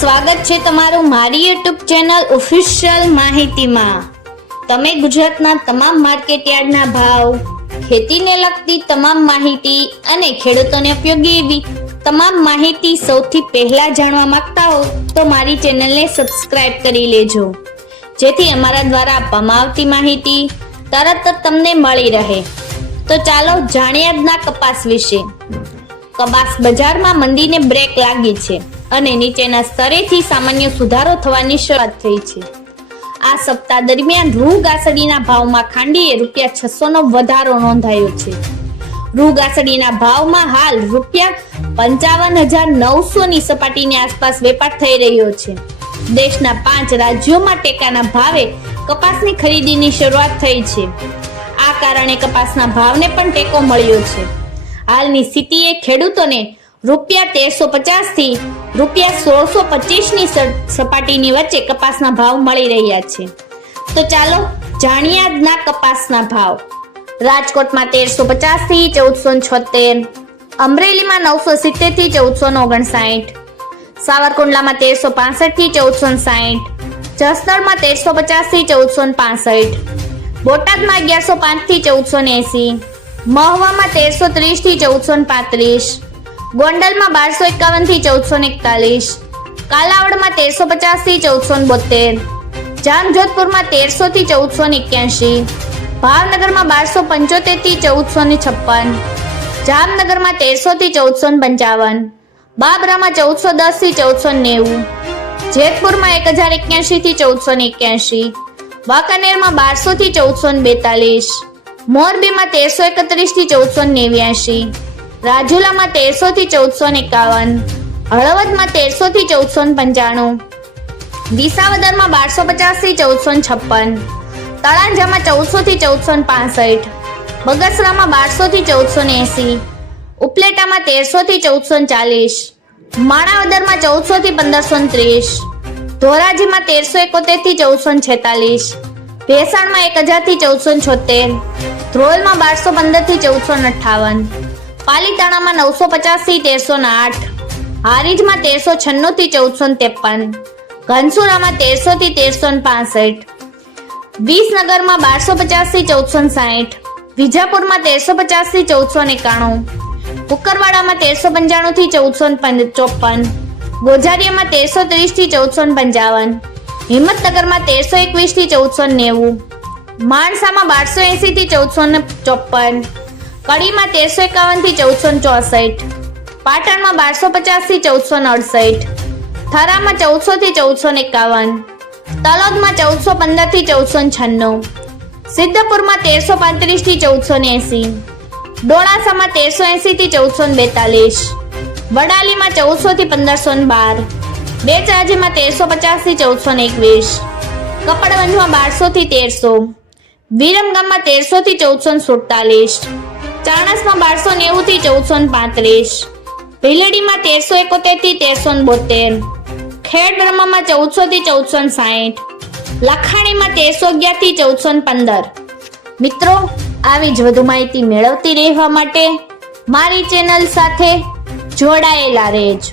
સ્વાગત છે તમારું મારી YouTube ચેનલ ઓફિશિયલ માહિતીમાં। તમે ગુજરાતના તમામ માર્કેટયાર્ડના ભાવ, ખેતીને લગતી તમામ માહિતી અને ખેડૂતોને ઉપયોગી એવી તમામ માહિતી સૌથી પહેલા જાણવા માંગતા હો તો મારી ચેનલને સબસ્ક્રાઇબ કરી લેજો, જેથી અમારા દ્વારા આપવામાં આવતી માહિતી તરત જ તમને મળી રહે। તો ચાલો જાણીએ આજના કપાસ વિશે। કપાસ બજારમાં મંદીને બ્રેક લાગી છે અને નીચેના સ્તરેથી સામાન્ય સુધારો થવાની શરૂઆત થઈ છે। આ સપ્તાહ દરમિયાન રૂ ગાસડીના ભાવમાં ખાંડીએ ₹600 નો વધારો નોંધાયો છે। રૂ ગાસડીના ભાવમાં હાલ ₹55,900 ની સપાટીની આસપાસ વેપાર થઈ રહ્યો છે। દેશના 5 રાજ્યોમાં ટેકાના ભાવે કપાસની ખરીદીની શરૂઆત થઈ છે। આ કારણે કપાસના ભાવને પણ ટેકો મળ્યો છે। હાલની સ્થિતિએ ખેડૂતોને ₹1350 થી ₹1625 ની સપાટીની વચ્ચે કપાસના ભાવ મળી રહ્યા છે। તો ચાલો જાણીએ આજના કપાસના ભાવ। રાજકોટમાં 1350 થી 1476, અમરેલીમાં 970 થી 1459, સાવરકુંડલામાં 1365 થી 1460, જસદણમાં 1350 થી 1465, બોટાદમાં 1105 થી 1480, મહવામાં 1330 થી 1435, ગોંડલમાં 1251 થી 1441, કાલાવડમાં 1350 થી 1472, જામજોધપુરમાં 1300 થી 1481, ભાવનગરમાં 1275 થી 1456, જામનગરમાં 1300 થી 1455, બાબરામાં 1410 થી 1490, જેતપુરમાં 1081 થી 1481, વાંકાનેરમાં 1200 થી 1442, મોરબીમાં 1331 થી 1489, રાજુલામાં 1300 થી 1451, હળવદમાં 1300 થી 1495, વિસાવદરમાં 1250 થી 1456, તળાંજામાં 1400 થી 1465, બગસરામાં 1200 થી 1480, ઉપલેટામાં 1300 થી 1440, માણાવદરમાં 1400 થી 1530, ધોરાજીમાં 1371 થી 1446, ભેસાણમાં 1000 થી 1476, ધ્રોલમાં 1215 થી 1458, પાલીતાણામાં 950 થી 1308, હારીજમાં 1396 થી 1453, ઘનસુરામાં 1300 થી 1365, વિસનગરમાં 1250 થી 1460, વિજાપુરમાં 1350 થી 1491, કુકરવાડામાં 1395 થી 1454, ગોઝારિયામાં 1330 થી 1455, હિંમતનગરમાં 1321 થી 1490, માણસામાં 1280 થી 1454, કડીમાં 1351 થી 1464, પાટણમાં 1250 થી 1468, થરામાં 1400 થી 1451, તલોદમાં 1415 થી 1496, સિદ્ધપુરમાં 1335 થી 1480, ડોળાસામાં 1380 થી 1442, વડાલીમાં 1400 થી 1512, બેચરાજીમાં 1350 થી 1421, કપડવંજમાં 1200 થી 1300, વિરમગામમાં 1300 થી 1447, ચાણસમાં 1290 થી 1435, ભીલડીમાં 1371 થી 1372, ખેડબ્રહ્મામાં 1400 થી 1460, લખાણીમાં 1311 થી 1415। મિત્રો, આવી જ વધુ માહિતી મેળવતી રહેવા માટે મારી ચેનલ સાથે જોડાયેલા રહેજો।